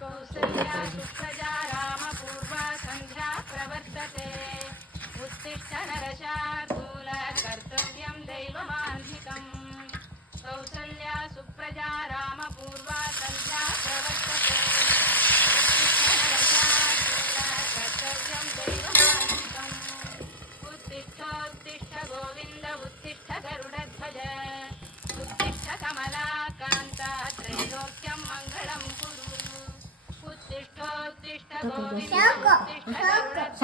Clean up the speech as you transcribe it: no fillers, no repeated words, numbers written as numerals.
कौसल्या सुप्रजा रामपूर्वा सन्ध्या प्रवर्तते उत्तिष्ठ नरशार्दूल कर्तव्यं दैवमान्धिकम् कौसल्या सुप्रजा रामपूर्वा सन्ध्या प्रवर्तते उत्तिष्ठ नरशार्दूल कर्तव्यं दैवमान्धिकम् उत्तिष्ठोत्तिष्ठ गोविन्द उत्तिष्ठ गरुडध्वज उत्तिष्ठ कमलाकान्ता त्रैलोक्यं मङ्गलं कुरु उत्तिष्ठोत्तिष्ठ गोविन्द उत्तिष्ठ गरुडध्वज